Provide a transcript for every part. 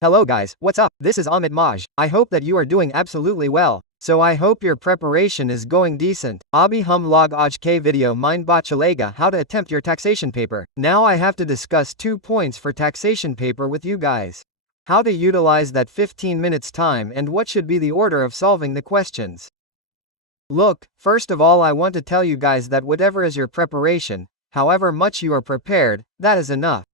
Hello guys, what's up? This is Amit Maj. I hope that you are doing absolutely well. So I hope your preparation is going decent. Abhi hum log aaj ke video mein baat chalega how to attempt your taxation paper. Now I have to discuss 2 points for taxation paper with you guys. How to utilize that 15 minutes time and what should be the order of solving the questions. Look, first of all I want to tell you guys that whatever is your preparation, however much you are prepared, that is enough.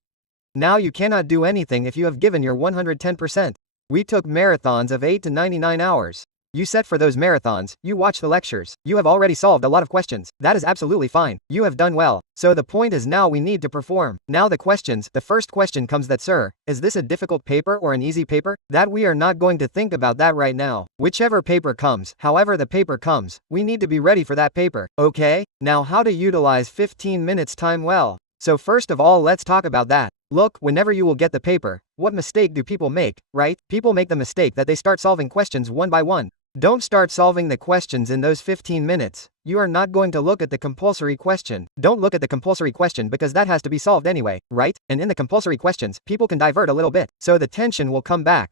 Now you cannot do anything if you have given your 110%. We took marathons of 8 to 99 hours. You set for those marathons, you watch the lectures, you have already solved a lot of questions, that is absolutely fine, you have done well. So the point is now we need to perform. Now the questions, the first question comes that sir, is this a difficult paper or an easy paper? That we are not going to think about that right now. Whichever paper comes, however the paper comes, we need to be ready for that paper, okay? Now how to utilize 15 minutes time well. So first of all let's talk about that. Look, whenever you will get the paper, what mistake do people make, right? People make the mistake that they start solving questions one by one. Don't start solving the questions in those 15 minutes. You are not going to look at the compulsory question. Don't look at the compulsory question because that has to be solved anyway, right? And in the compulsory questions, people can divert a little bit, so the tension will come back.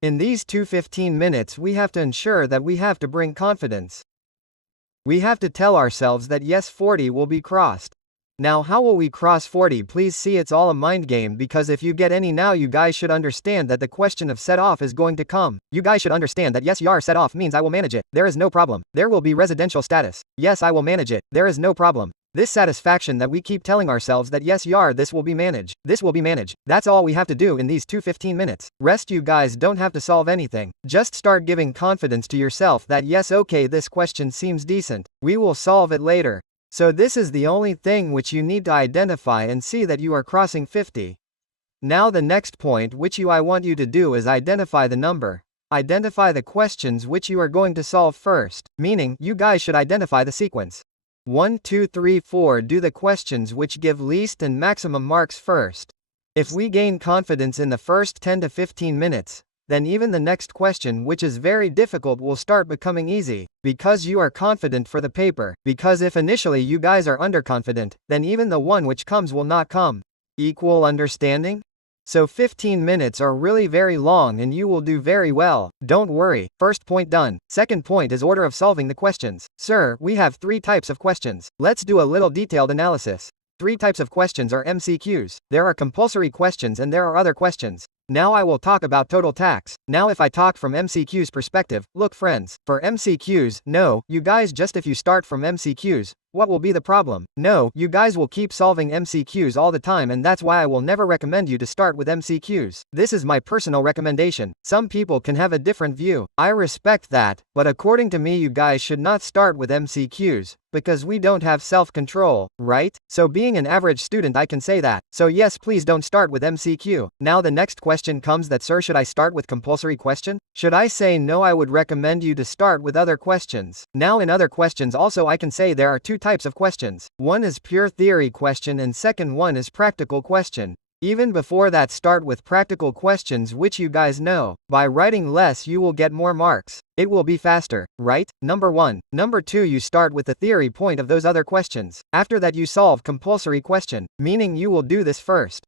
In these 15 minutes we have to ensure that we have to bring confidence. We have to tell ourselves that yes 40 will be crossed. Now how will we cross 40? Please see it's all a mind game because if you get any now you guys should understand that the question of set off is going to come. You guys should understand that yes yar set off means I will manage it, there is no problem. There will be residential status. Yes I will manage it, there is no problem. This satisfaction that we keep telling ourselves that yes yar this will be managed, this will be managed. That's all we have to do in these 15 minutes. Rest you guys don't have to solve anything. Just start giving confidence to yourself that yes okay this question seems decent. We will solve it later. So this is the only thing which you need to identify and see that you are crossing 50. Now the next point which I want you to do is identify the number. Identify the questions which you are going to solve first, meaning you guys should identify the sequence. 1, 2, 3, 4 do the questions which give least and maximum marks first. If we gain confidence in the first 10 to 15 minutes, then even the next question which is very difficult will start becoming easy, because you are confident for the paper, because if initially you guys are underconfident, then even the one which comes will not come. Equal understanding? So 15 minutes are really very long and you will do very well, don't worry. First point done. Second point is order of solving the questions. Sir, we have 3 types of questions. Let's do a little detailed analysis. 3 types of questions are MCQs. There are compulsory questions and there are other questions. Now I will talk about total tax. Now if I talk from MCQ's perspective, look friends, for MCQs, no, you guys just if you start from MCQs, what will be the problem? No, you guys will keep solving MCQs all the time and that's why I will never recommend you to start with MCQs. This is my personal recommendation. Some people can have a different view. I respect that, but according to me you guys should not start with MCQs, because we don't have self-control, right? So being an average student I can say that. So yes please don't start with MCQ. Now the next question comes that sir should I start with compulsory question? Should I say no I would recommend you to start with other questions. Now in other questions also I can say there are 2 types of questions. One is pure theory question and second one is practical question. Even before that start with practical questions which you guys know, by writing less you will get more marks. It will be faster, right? Number 1. Number 2 you start with the theory point of those other questions. After that you solve compulsory question, meaning you will do this first.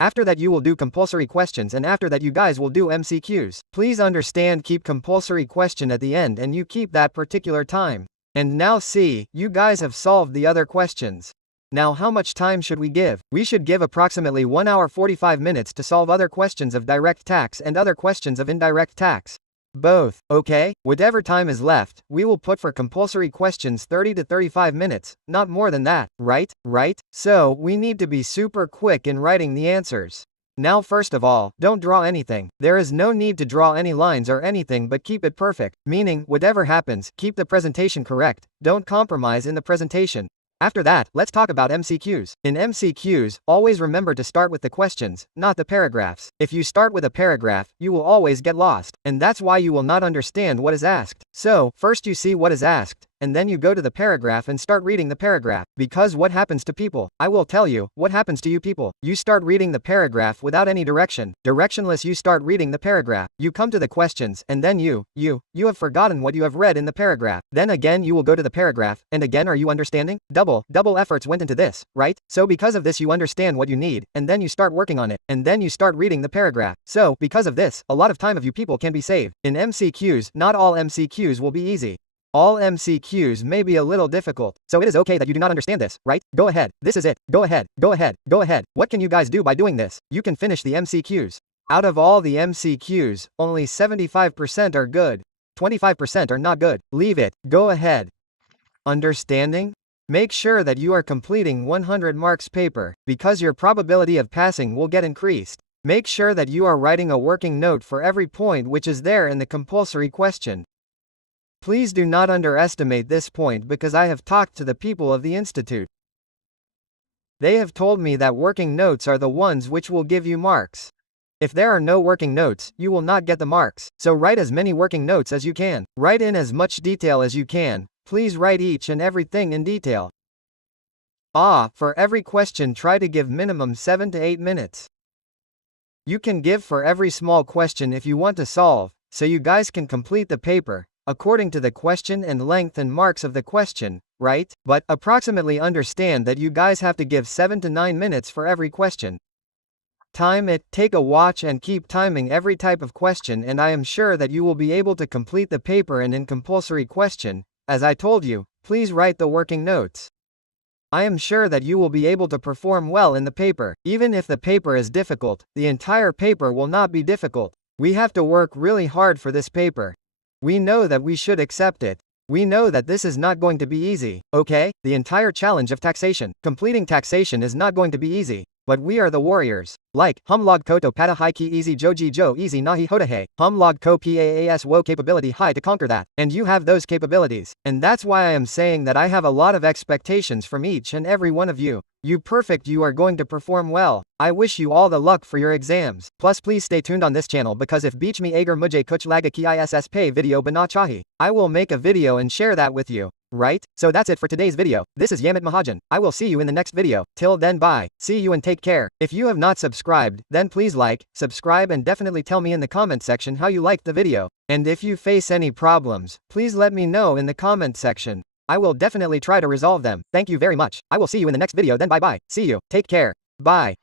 After that you will do compulsory questions and after that you guys will do MCQs. Please understand keep compulsory question at the end and you keep that particular time. And now see, you guys have solved the other questions. Now how much time should we give? We should give approximately 1 hour 45 minutes to solve other questions of direct tax and other questions of indirect tax. Both, okay? Whatever time is left, we will put for compulsory questions 30 to 35 minutes, not more than that, right? Right? So, we need to be super quick in writing the answers. Now first of all, don't draw anything. There is no need to draw any lines or anything but keep it perfect, meaning, whatever happens, keep the presentation correct, don't compromise in the presentation. After that, let's talk about MCQs. In MCQs, always remember to start with the questions, not the paragraphs. If you start with a paragraph, you will always get lost, and that's why you will not understand what is asked. So, first you see what is asked, and then you go to the paragraph and start reading the paragraph. Because what happens to people? I will tell you, what happens to you people? You start reading the paragraph without any direction. Directionless, you start reading the paragraph. You come to the questions, and then you have forgotten what you have read in the paragraph. Then again you will go to the paragraph, and again, are you understanding? Double efforts went into this, right? So because of this you understand what you need, and then you start working on it, and then you start reading the paragraph. So, because of this, a lot of time of you people can be saved. In MCQs, not all MCQs will be easy. All MCQs may be a little difficult, so it is okay that you do not understand this, right? Go ahead, this is it, go ahead, go ahead, go ahead. What can you guys do by doing this? You can finish the MCQs. Out of all the MCQs, only 75% are good. 25% are not good. Leave it, go ahead. Understanding? Make sure that you are completing 100 marks paper, because your probability of passing will get increased. Make sure that you are writing a working note for every point which is there in the compulsory question. Please do not underestimate this point because I have talked to the people of the Institute. They have told me that working notes are the ones which will give you marks. If there are no working notes, you will not get the marks, so write as many working notes as you can. Write in as much detail as you can. Please write each and everything in detail. For every question try to give minimum 7 to 8 minutes. You can give for every small question if you want to solve, so you guys can complete the paper, according to the question and length and marks of the question, right? But, approximately understand that you guys have to give 7 to 9 minutes for every question. Time it, take a watch and keep timing every type of question, and I am sure that you will be able to complete the paper. And in compulsory question, as I told you, please write the working notes. I am sure that you will be able to perform well in the paper. Even if the paper is difficult, the entire paper will not be difficult. We have to work really hard for this paper. We know that we should accept it. We know that this is not going to be easy, okay? The entire challenge of taxation. Completing taxation is not going to be easy. But we are the warriors. Like, log koto pada high ki easy joji jo easy nahi hodahe. Log ko paas wo capability high to conquer that. And you have those capabilities. And that's why I am saying that I have a lot of expectations from each and every one of you. You perfect, you are going to perform well. I wish you all the luck for your exams. Plus please stay tuned on this channel because if beach me agar mujhe kuch laga ki iss pay video bana chahi, I will make a video and share that with you. Right? So that's it for today's video. This is Amit Mahajan. I will see you in the next video. Till then, bye. See you and take care. If you have not subscribed, then please like, subscribe, and definitely tell me in the comment section how you liked the video. And if you face any problems, please let me know in the comment section. I will definitely try to resolve them. Thank you very much. I will see you in the next video, then bye bye. See you. Take care. Bye.